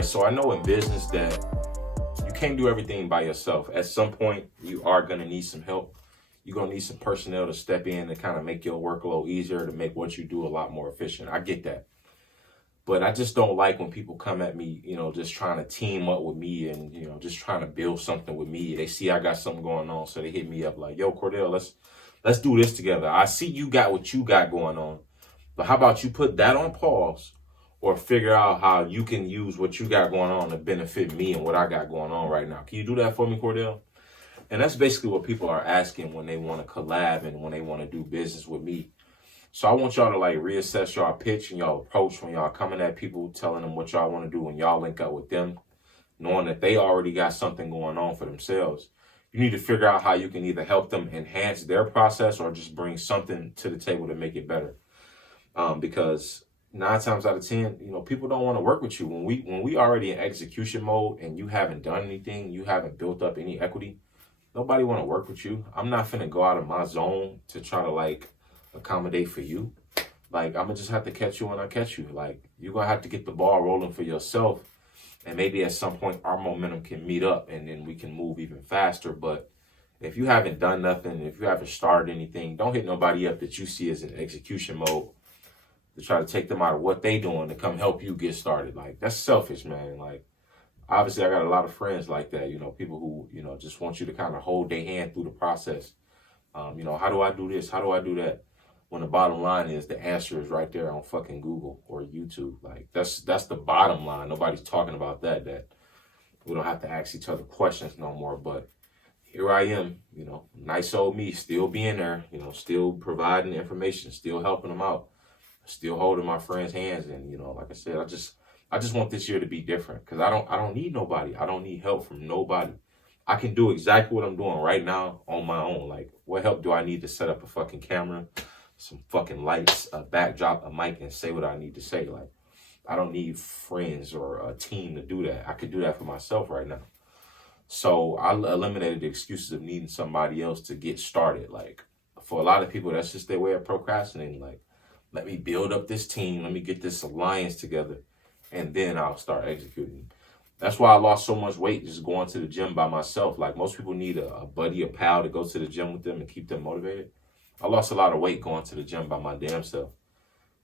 right, so I know in business that you can't do everything by yourself. At some point, you are going to need some help. You're going to need some personnel to step in and kind of make your workload easier, to make what you do a lot more efficient. I get that. But I just don't like when people come at me, just trying to team up with me and, just trying to build something with me. They see I got something going on, so they hit me up like, yo, Cordell, let's do this together. I see you got what you got going on, but how about you put that on pause or figure out how you can use what you got going on to benefit me and what I got going on right now. Can you do that for me, Cordell? And that's basically what people are asking when they want to collab and when they want to do business with me. So I want y'all to like reassess y'all pitch and y'all approach when y'all coming at people, telling them what y'all want to do, and y'all link up with them, knowing that they already got something going on for themselves. You need to figure out how you can either help them enhance their process or just bring something to the table to make it better. Because 9 times out of 10, people don't want to work with you. When we already in execution mode and you haven't done anything, you haven't built up any equity, nobody want to work with you. I'm not finna go out of my zone to try to like accommodate for you. Like, I'm gonna just have to catch you when I catch you. Like, you're gonna have to get the ball rolling for yourself, and maybe at some point our momentum can meet up and then we can move even faster. But if you haven't done nothing, if you haven't started anything, don't hit nobody up that you see as in execution mode to try to take them out of what they doing to come help you get started. Like, that's selfish, man. Like, obviously I got a lot of friends like that, people who, just want you to kind of hold their hand through the process. How do I do this? How do I do that? When the bottom line is the answer is right there on fucking Google or YouTube. Like, that's the bottom line. Nobody's talking about that we don't have to ask each other questions no more. But here I am, nice old me, still being there, still providing information, still helping them out, still holding my friends' hands. And, like I said, I just want this year to be different because I don't need nobody. I don't need help from nobody. I can do exactly what I'm doing right now on my own. Like, what help do I need to set up a fucking camera, some fucking lights, a backdrop, a mic, and say what I need to say? Like, I don't need friends or a team to do that. I could do that for myself right now. So I eliminated the excuses of needing somebody else to get started. Like, for a lot of people, that's just their way of procrastinating. Like, let me build up this team. Let me get this alliance together, and then I'll start executing. That's why I lost so much weight just going to the gym by myself. Like, most people need a buddy, a pal to go to the gym with them and keep them motivated. I lost a lot of weight going to the gym by my damn self,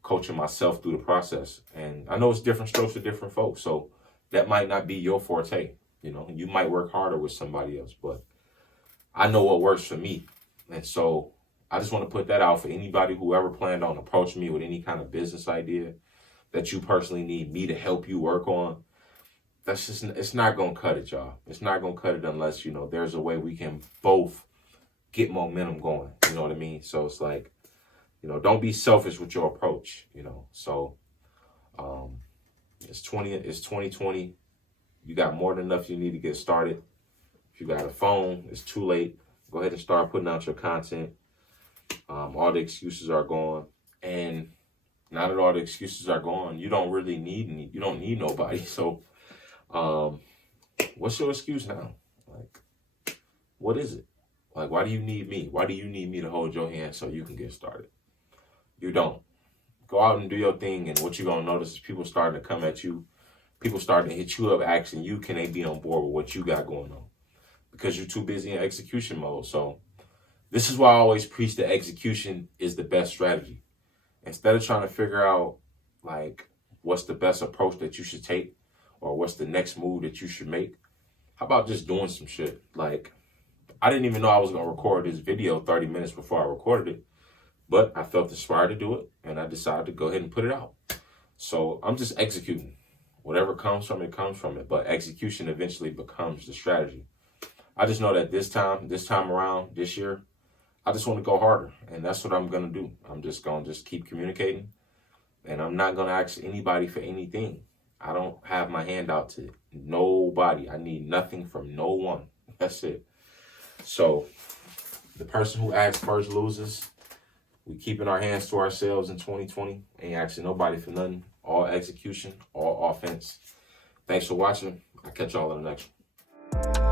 coaching myself through the process. And I know it's different strokes for different folks, so that might not be your forte. You might work harder with somebody else, but I know what works for me. And so I just want to put that out for anybody who ever planned on approaching me with any kind of business idea that you personally need me to help you work on. It's not going to cut it, y'all. It's not going to cut it unless, there's a way we can both get momentum going. You know what I mean? So it's like, don't be selfish with your approach, So it's 2020. You got more than enough you need to get started. If you got a phone, it's too late. Go ahead and start putting out your content. All the excuses are gone. And now that all the excuses are gone, you don't need nobody. So what's your excuse now? Like, what is it? Like, why do you need me? Why do you need me to hold your hand so you can get started? You don't. Go out and do your thing, and what you're going to notice is people starting to come at you. People starting to hit you up asking you, can they be on board with what you got going on? Because you're too busy in execution mode. So this is why I always preach that execution is the best strategy. Instead of trying to figure out, like, what's the best approach that you should take or what's the next move that you should make, how about just doing some shit? Like, I didn't even know I was going to record this video 30 minutes before I recorded it, but I felt inspired to do it, and I decided to go ahead and put it out. So I'm just executing. Whatever comes from it, but execution eventually becomes the strategy. I just know that this time around, this year, I just want to go harder, and that's what I'm going to do. I'm just going to keep communicating, and I'm not going to ask anybody for anything. I don't have my hand out to nobody. I need nothing from no one. That's it. So the person who acts first loses. We keeping our hands to ourselves in 2020. Ain't asking nobody for nothing. All execution, all offense. Thanks for watching. I'll catch y'all in the next one.